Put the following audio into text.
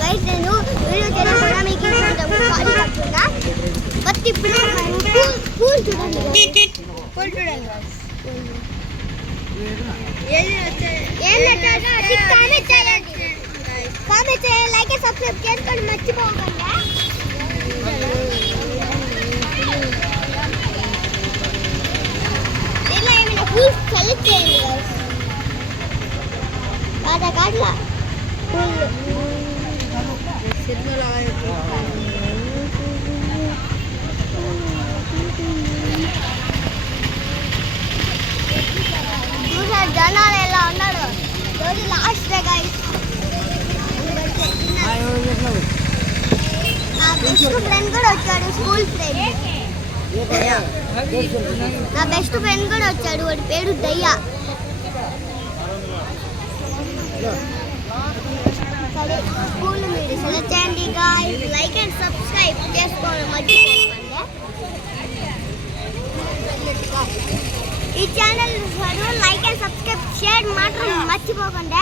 Guys నేను video చేయడం కూడా మీకు సారీ చెప్తున్నా. బట్ ఇప్పుడు పూల్ చూడండి, పూల్ చూడండి. కామెంట్ చేయండి, లైక్ సబ్స్క్రైబ్ చేసుకోండి మర్చిపోకండి. ఇలా ఏమైనా పూల్ సెలెక్ట్ చేయండి కాదా కాట్లా పూల్ చూసారు జనాలు ఎలా ఉన్నారు. రోజు లాస్ట్ డే గైస్. నా బెస్ట్ ఫ్రెండ్ కూడా వచ్చాడు, స్కూల్ ఫ్రెండ్. నా బెస్ట్ ఫ్రెండ్ కూడా వచ్చాడు, వాడి పేరు దయ్యా. సరే స్కూల్ మీరు సెలెక్ట్ చేయండి గాయ్స్. లైక్ అండ్ సబ్స్క్రైబ్ చేసుకోవడం మర్చిపోకండి. ఈ channel like and subscribe share మాత్రం మర్చిపోకండి.